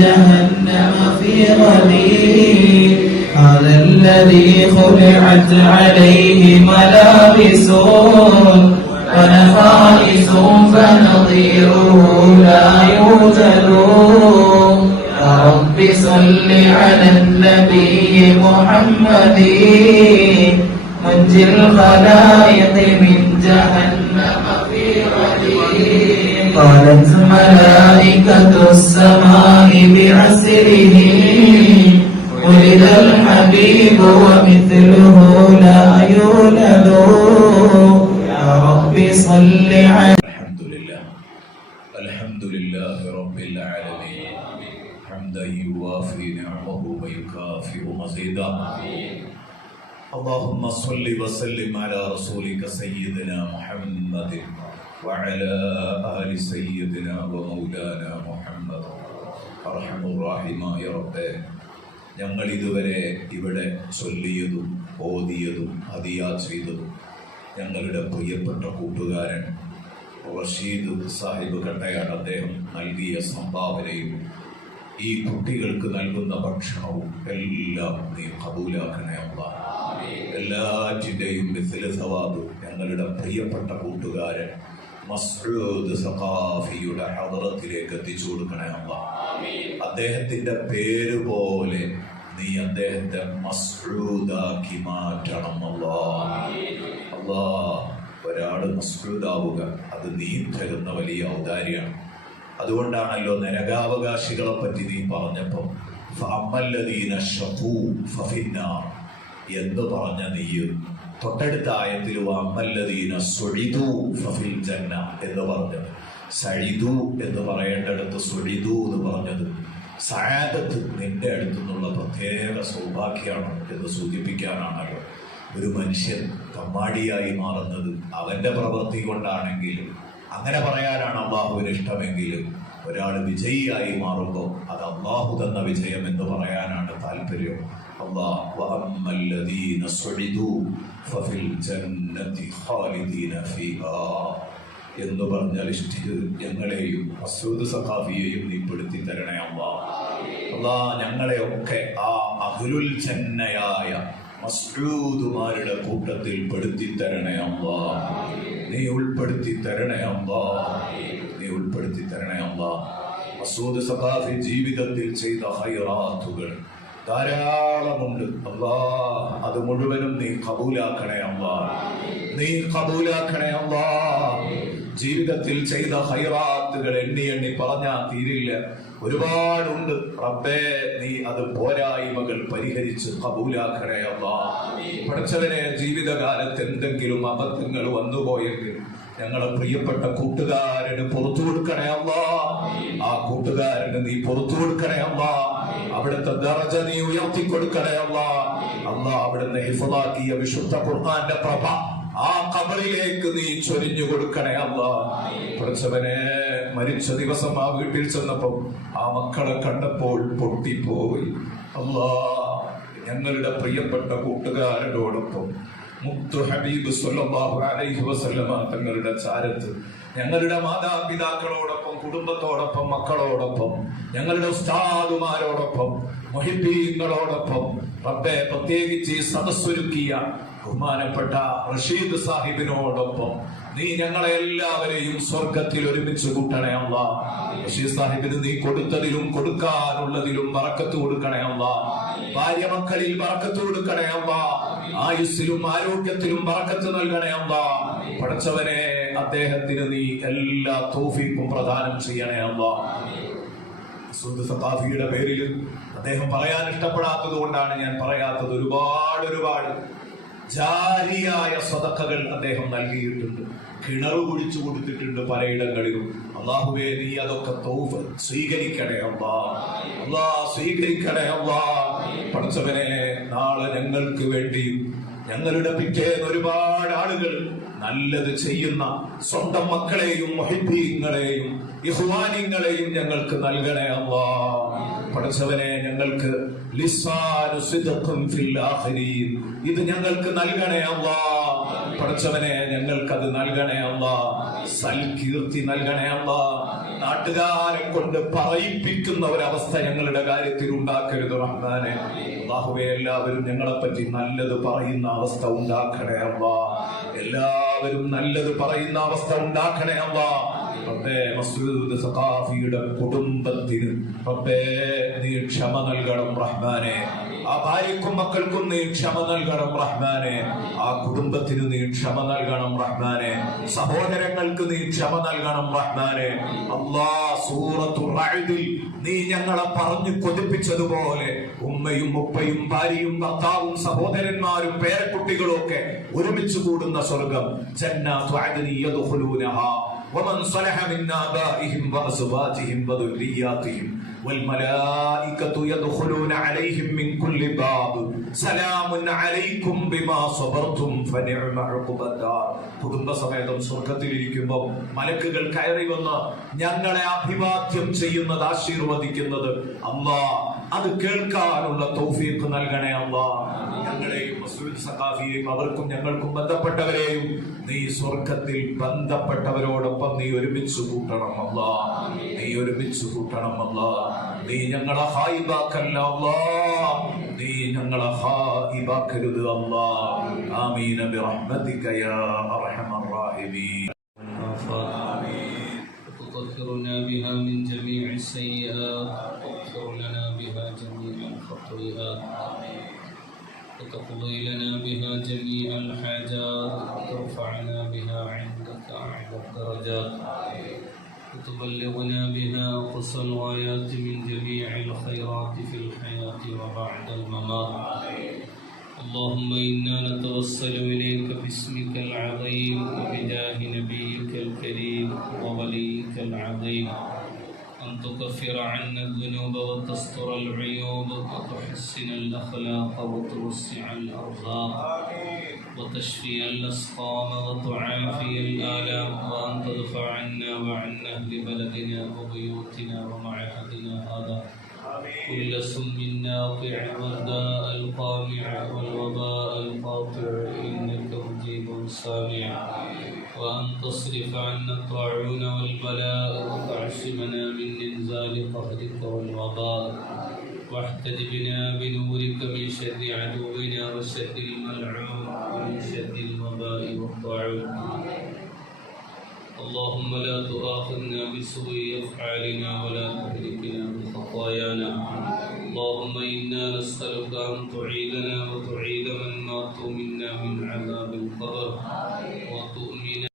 جهنم في غليل هذا الذي خلعت عليه ملابس ونفائس فنظيره لا يوجد يا رب صل على النبي محمد منجي الخلائق من جهنم في غليل قالت ملائكة السماء بعسره ولد الحبيب ومثله لا يولد يا رب صل على الحمد لله رب العالمين حمدا يوافي نعمه ويكافئ مزيدا اللهم صل وسلم على رسولك سيدنا محمد وعلى آل سيدنا ومولانا محمد أرحم الراحمين يا رب ഞങ്ങൾ ഇതുവരെ ഇവിടെ ചൊല്ലിയതും ഓതിയതും ഹദിയ ചെയ്തതും ഞങ്ങളുടെ പ്രിയപ്പെട്ട കൂട്ടുകാരൻ റഷീദ് സാഹിബ് കട്ടയാണ് അദ്ദേഹം നൽകിയ സംഭാവനയും ഈ കുട്ടികൾക്ക് നൽകുന്ന ഭക്ഷണവും എല്ലാം നീ കബൂലാക്കണേ അല്ലാഹ്. എല്ലാറ്റിൻ്റെയും മിസ്ല സവാബ് ഞങ്ങളുടെ പ്രിയപ്പെട്ട കൂട്ടുകാരൻ മസ്ഊദ് സഖാഫിയുടെ ഹദറത്തിലേക്ക് എത്തിച്ചു കൊടുക്കണേ അല്ലാഹ്. അദ്ദേഹത്തിന്റെ പേര് പോലെ നീ അദ്ദേഹത്തെ മസ്ഊദാക്കി മാറ്റണം അല്ലാഹ്. ഒരാള് മസ്ഊദാവുക അത് നീ തരുന്ന വലിയ ഔദാര്യമാണ്. അതുകൊണ്ടാണല്ലോ നരകാവകാശികളെ പറ്റി നീ പറഞ്ഞപ്പം ഫഅമ്മല്ലദീന ശഖൂ ഫഫിന്നാർ എന്ന് പറഞ്ഞ നീ തൊട്ടടുത്ത ആയത്തിൽ വഅമ്മല്ലദീന സുഇദൂ ഫഫിൽ ജന്ന എന്ന് പറഞ്ഞത് സഇദൂ എന്ന് പറയേണ്ടടുത്ത് സുഇദൂ എന്ന് പറഞ്ഞത് സഅദത്ത് നിന്റെ അടുത്തുനിന്നുള്ള പ്രത്യേക സൗഭാഗ്യമാണ് എന്ന് സൂചിപ്പിക്കാനാണല്ലോ. ഒരു മനുഷ്യൻ തമ്മാടിയായി മാറുന്നത് അവന്റെ പ്രവൃത്തി കൊണ്ടാണെങ്കിലും അങ്ങനെ പറയാനാണ് അള്ളാഹുവിന് ഇഷ്ടമെങ്കിലും ഒരാൾ വിജയിയായി മാറുമ്പോൾ അത് അള്ളാഹു തന്ന വിജയം എന്ന് പറയാനാണ് താല്പര്യം. എന്ന് പറഞ്ഞാൽ ഞങ്ങളെയും മസ്ഊദ് സഖാഫിയെയും നീ പെടുത്തി തരണേ അല്ലാഹ്. ഞങ്ങളെയൊക്കെ ആ അഹ്ലുൽ ജന്നയായ മസ്ഊദുമാരുടെ കൂട്ടത്തിൽ പെടുത്തി തരണേ അല്ലാഹ്. നീ ഉൾപ്പെടുത്തി തരണേ അല്ലാഹ്. നീ ഉൾപ്പെടുത്തി തരണേ അല്ലാഹ്. മസ്ഊദ് സഖാഫി ജീവിതത്തിൽ ചെയ്ത ഖൈറാത്തുകൾ ധാരാളമുണ്ട് അല്ലാഹ്. അത് മുഴുവനും നീ ഖബൂലാക്കണേ അല്ലാഹ്. നീ ഖബൂലാക്കണേ അല്ലാഹ്. ജീവിതത്തിൽ ചെയ്ത ഖൈറാത്തുകൾ എണ്ണി എണ്ണി പറഞ്ഞാൽ തീരില്ല, ഒരുപാടുണ്ട് റബ്ബേ. നീ അത് പോരായ്മകൾ പരിഹരിച്ച് ഖബൂലാക്കണേ അല്ലാഹ്. പഠിച്ചവനെ ജീവിതകാലത്ത് എന്തെങ്കിലും അബദ്ധങ്ങൾ വന്നുപോയെങ്കിൽ ഞങ്ങളെ പ്രിയപ്പെട്ട കൂട്ടുകാരന് പുറത്തു കൊടുക്കണേ അല്ലാഹ്. ആ കൂട്ടുകാരന് നീ പുറത്തു കൊടുക്കണേ അല്ലാഹ്. അവിടുത്തെ ദർജ നീ ഉയർത്തി കൊടുക്കണേ അല്ലാഹ്. അവിടുന്ന് ഹിഫ്ളാക്കിയ വിശുദ്ധ ഖുർആന്റെ പ്രഭ ആ ഖബറിലേക്ക് നീ ചൊരിഞ്ഞു കൊടുക്കണേ അല്ലാഹ്. പഠിച്ചവനെ മരിച്ച ദിവസം ആ വീട്ടിൽ ചെന്നപ്പോൾ ആ മക്കളെ കണ്ടപ്പോൾ പൊട്ടിപ്പോയി അല്ലാഹ്. ഞങ്ങളുടെ പ്രിയപ്പെട്ട കൂട്ടുകാരോടൊപ്പം മുത്തു ഹബീബ് സല്ലല്ലാഹു അലൈഹി വസല്ലമ തങ്ങളുടെ ചാരത്ത് ഞങ്ങളുടെ മാതാപിതാക്കളോടൊപ്പം കുടുംബത്തോടൊപ്പം മക്കളോടൊപ്പം ഞങ്ങളുടെ ഉസ്താദുമാരോടൊപ്പം മുഹിബ്ബീങ്ങളോടൊപ്പം റബ്ബേ പ്രത്യേകിച്ച് ഈ സദസ്സൊരുക്കിയ ബഹുമാനപ്പെട്ട റഷീദ് സാഹിബിനോടൊപ്പം നീ ഞങ്ങളെ എല്ലാവരെയും സ്വർഗത്തിൽ ഒരുമിച്ച് കൂട്ടണേ അല്ലാഹ്. റഷീദ് സാഹിബിന് നീ കൊടുത്തതിലും കൊടുക്കാനുള്ളതിലും ബറക്കത്ത് കൊടുക്കണേ അല്ലാഹ്. ഭാര്യ മക്കളിൽ ബറക്കത്ത് കൊടുക്കണേ അല്ലാഹ്. ആയുസ്സിലും ആരോഗ്യത്തിലും ബറക്കത്ത് നൽകണേ അല്ലാഹ്. പഠിച്ചവനെ അദ്ദേഹത്തിന് നീ എല്ലാ തൗഫീഖും പ്രദാനം ചെയ്യണേ അല്ലാഹ്. മസ്ഊദ് സഖാഫിയുടെ പേരിൽ അദ്ദേഹം പറയാൻ ഇഷ്ടപ്പെടാത്തത് കൊണ്ടാണ് ഞാൻ പറയാത്തത്. ഒരുപാട് ജാരിയായ സദഖകൾ അദ്ദേഹം നൽകിയിട്ടുണ്ട്. കിണർ കുഴിച്ചു കൊടുത്തിട്ടുണ്ട് പലയിടങ്ങളിലും. അല്ലാഹുവേ നീ അതൊക്കെ സ്വീകരിക്കണേ അല്ലാഹ്. സ്വീകരിക്കണേ അല്ലാഹ്. പഠിച്ചവനെ നാളെ ഞങ്ങൾക്ക് വേണ്ടിയും ഞങ്ങളുടെ പിറ്റേന്ന് ഒരുപാട് ആളുകൾ നല്ലത് ചെയ്യുന്ന സ്വന്തം മക്കളെയും മുഹിബ്ബീങ്ങളെയും ഇഖ്വാനിങ്ങളെയും ഞങ്ങൾക്ക് നൽകണേ അല്ലാഹ്. പഠിച്ചവനെ ഞങ്ങൾക്ക് ലിസാനു സിദ്ഖിൻ ഫിൽ ആഖിരീൻ ഇത് ഞങ്ങൾക്ക് നൽകണേ അല്ലാഹ്. പഠിച്ചവനെ ഞങ്ങൾക്ക് അത് നൽകണേ അല്ലാഹ്. സൽകീർത്തി നൽകണേ അല്ലാഹ്. നാട്ടുകാരെ കൊണ്ട് പറയിപ്പിക്കുന്ന ഒരവസ്ഥ ഞങ്ങളുടെ കാര്യത്തിൽ ഉണ്ടാക്കരുത് റഹ്മാനെ. അല്ലാഹുവേ, എല്ലാവരും ഞങ്ങളെപ്പറ്റി നല്ലത് പറയുന്ന അവസ്ഥ ഉണ്ടാക്കണേ അല്ലാ. എല്ലാവരും നല്ലത് പറയുന്ന അവസ്ഥ ഉണ്ടാക്കണേ അല്ലാ. റബ്ബേ, മസ്ഊദ് സഖാഫിയുടെ കുടുംബത്തിന് റബ്ബേ നീ ക്ഷമ നൽകണം റഹ്മാനെ. ആ ഭാര്യക്കും മക്കൾക്കും നീ ക്ഷമ നൽകണം റഹ്മാനെ. ആ കുടുംബത്തിന് നീ ക്ഷമ നൽകണം റഹ്മാനെ. സഹോദരങ്ങൾക്ക് നീ ക്ഷമ നൽകണം റഹ്മാനെ. അല്ലാഹ്, സൂറത്തുർ റഅദിൽ നീ ഞങ്ങളെ പറഞ്ഞു കൊതിപ്പിച്ചതുപോലെ ഉമ്മയും ഉപ്പയും ഭാര്യയും ഭർത്താവും സഹോദരന്മാരും പേരക്കുട്ടികളും ഒക്കെ ഒരുമിച്ച് കൂടുന്ന സ്വർഗം ജന്നാത്തു അദ്നി യദ്ഖുലൂനഹാ വമൻ സലഹ മിൻ ആബാഇഹിം വഅസ്വാജിഹിം വദുരിയാതിഹിം വൽമലായികതു യദ്ഖുലൂന അലൈഹിം മിൻ കുല്ലി ബാബ് സലാമുൻ അലൈക്കും ബിമാ സബർതും ഫനിഅമ ഉഖബദ്ദാർ. കുടുംബസമേതം സ്വർഗ്ഗത്തിലിരിക്കുമ്പോൾ മലക്കുകൾ കയറി വന്ന് ഞങ്ങളെ അഭിവാദ്യം ചെയ്യുന്നത്, ആശീർവദിക്കുന്നത് അല്ലാഹ്, അത് കേൾക്കാനുള്ള തൗഫീഖ് നൽകണേ അല്ലാഹ്. ഞങ്ങളെയും മസ്ഊദ് സഖാഫിയെയും അവർക്കും ഞങ്ങൾക്കും ബന്ധപ്പെട്ടവരെയും നീ സ്വർഗ്ഗത്തിൽ ബന്ധപ്പെട്ടവരോടൊപ്പം നീ ഒരുമിച്ച് കൂട്ടണം അല്ലാഹ്. നീ ഒരുമിച്ച് കൂട്ടണം അല്ലാഹ്. നീ ഞങ്ങളെ ഹായിബാക്കല്ല അല്ലാഹ്. നീ ഞങ്ങളെ ഹായിബാക്കരുത് അല്ലാഹ്. ആമീൻ ബിറഹ്മതിക യാ അർഹമർ റഹീമീൻ. تطهرنا بها من جميع السيئات واغفر لنا بها جميع الخطيئات وتقضي لنا بها جميع الحاجات وترفعنا بها عندك أعلى الدرجات وتبلغنا بها أقصى الغايات من جميع الخيرات في الحياة وبعد الممات. اللهم إنا نتوسل إليك باسمك العظيم وبجاه نبيك الكريم ووليك العظيم أن تكفر عنا الذنوب وتستر العيوب وتحسن الأخلاق وتوسع الأرزاق وتشفي الأسقام وتعافي الآلام وأن تدفع عنا وعن أهل بلدنا وبيوتنا ومعهدنا هذا كل سم ناقع والداء القامع والوباء القاطع إنك مجيب سامع. وأن تصرف عنا الطاعون والبلاء وتعصمنا من إنزال قهرك والوباء واحتجبنا بنورك من شر عدونا وشر الملعون ومن شر الوباء والطاعون. اللهم لا تؤاخذنا بسوء أفعالنا ولا تهلكنا بخطايانا. اللهم إنا نسألك أن تعيذنا وتعيذ من ماتوا منا من عذاب القبر